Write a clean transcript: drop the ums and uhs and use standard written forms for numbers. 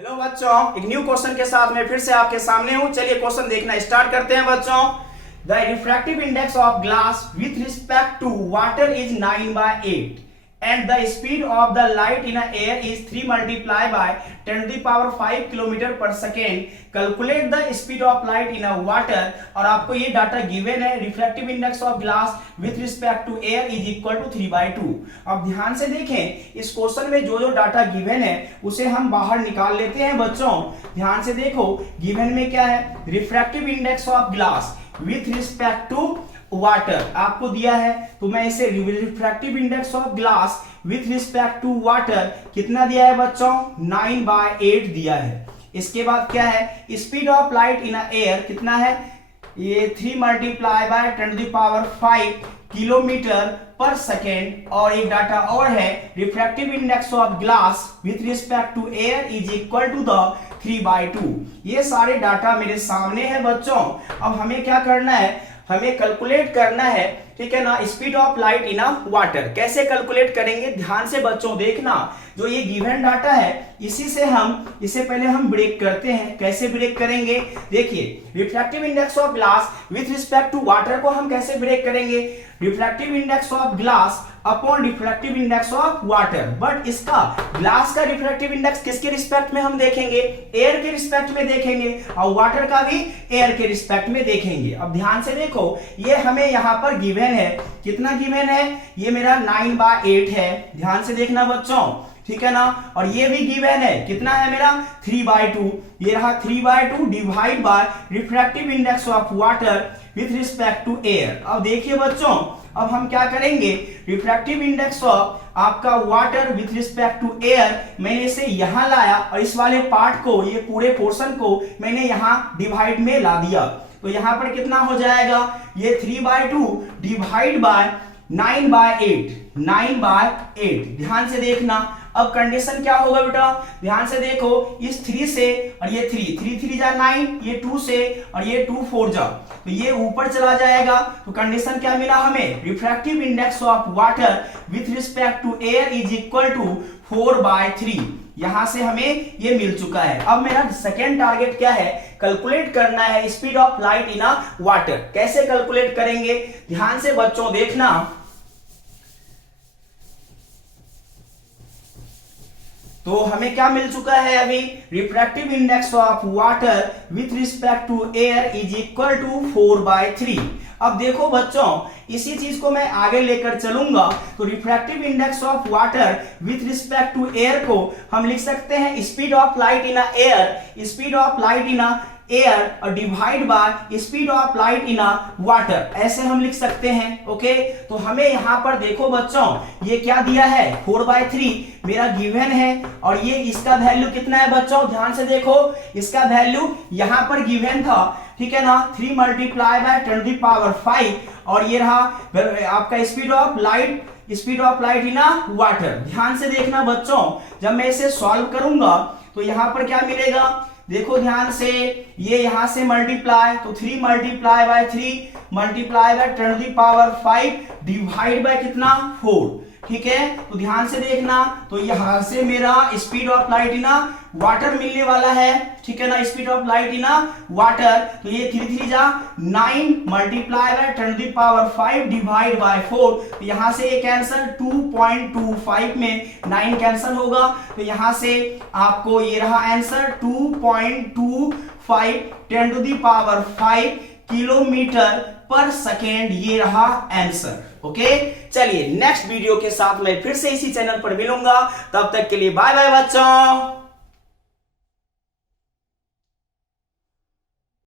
Hello बच्चों, एक new question के साथ मैं फिर से आपके सामने हूं। चलिए क्वेश्चन देखना स्टार्ट करते हैं बच्चों। The refractive index of glass with respect to water is 9/8 and the speed of the light in air is 3 multiplied by 10 to the power 5 kilometre per second. Calculate the speed of light in water. और आपको ये data given है, refractive index of glass with respect to air is equal to 3/2। अब ध्यान से देखें, इस question में जो जो डाटा गिवन है उसे हम बाहर निकाल लेते हैं बच्चों। ध्यान से देखो, गिवन में क्या है, refractive index of glass with respect to water आपको दिया है, तो मैं इसे refractive index of glass with respect to water कितना दिया है बच्चों, 9/8 दिया है। इसके बाद क्या है, speed of light in air कितना है, ये 3 multiply by 10 to the power 5 kilometre per second. और एक डाटा और है, refractive index of glass with respect to air is equal to the 3/2। ये सारे डाटा मेरे सामने है बच्चों। अब हमें क्या करना है, हमें कैलकुलेट करना है, ठीक है ना, speed of light in water. कैसे कैलकुलेट करेंगे, ध्यान से बच्चों देखना। जो ये गिवन डाटा है इसे पहले हम ब्रेक करते हैं। कैसे ब्रेक करेंगे, देखिए, refractive index of glass with respect to water को हम कैसे ब्रेक करेंगे, refractive index of glass upon refractive index of water. But इसका ग्लास का रिफ्रैक्टिव इंडेक्स किसके रिस्पेक्ट में हम देखेंगे, एयर के रिस्पेक्ट में देखेंगे, और वाटर का भी एयर के रिस्पेक्ट में देखेंगे। अब ध्यान से देखो, ये हमें यहाँ पर गिवन है, कितना गिवन है, ये मेरा 9/8 है। ध्यान से देखना बच्चों, ठीक है ना। और ये भी गिवन है, कितना है मेरा, 3/2। ये रहा 3/2 divide by refractive index of water with respect to air. अब देखिए बच्चों, अब हम क्या करेंगे, रिफ्रैक्टिव इंडेक्स ऑफ आपका water with respect to air, मैंने इसे यहां लाया और इस वाले पार्ट को, ये पूरे पोर्शन को मैंने यहां डिवाइड में ला दिया। तो यहां पर कितना हो जाएगा, ये 3/2 डिवाइड बाय 9/8, 9/8। ध्यान से देखना। अब कंडीशन क्या होगा बेटा, ध्यान से देखो, इस 3 से और ये 3 जा 9, ये 2 से और ये 2 4 जा, तो ये ऊपर चला जाएगा। तो कंडीशन क्या मिला हमें, refractive index of water with respect to air is equal to 4/3। यहां से हमें ये मिल चुका है। अब मेरा सेकेंड टारगेट क्या है, कैलकुलेट करना है speed of light in water. कैसे कैलकुलेट करेंगे, ध्यान से बच्चों देखना। तो हमें क्या मिल चुका है अभी, refractive index of water with respect to air is equal to 4/3। अब देखो बच्चों, इसी चीज को मैं आगे लेकर चलूंगा। तो refractive index of water with respect to air को हम लिख सकते हैं speed of light in air, speed of light in air और divide by speed of light in water, ऐसे हम लिख सकते हैं। ओके, तो हमें यहां पर देखो बच्चों, ये क्या दिया है, 4/3 मेरा गिवन है। और ये इसका वैल्यू कितना है बच्चों, ध्यान से देखो, इसका वैल्यू यहां पर गिवन था, ठीक है ना, 3 multiply by 10 to the power 5। और ये रहा आपका speed of light in water. ध्यान से देखना बच्चों, जब मैं इसे सॉल्व करूंगा तो यहां पर क्या मिलेगा, देखो ध्यान से, ये यहां से मल्टीप्लाई, तो 3 multiply by 3 multiply by 10 to the power 5 divide by कितना, 4। ठीक है, तो ध्यान से देखना, तो यहां से मेरा speed of light in water मिलने वाला है, ठीक है ना, speed of light in water. तो ये 3 जा 9 multiply by 10 to the power 5 divide by 4। तो यहां से ये कैंसिल, 2.25 में 9 कैंसिल होगा, तो यहां से आपको ये रहा answer 2.25 10 to the power 5 kilometre per second, ये रहा आंसर। ओके, चलिए नेक्स्ट वीडियो के साथ मैं फिर से इसी चैनल पर मिलूंगा। तब तक के लिए बाय बाय बच्चों।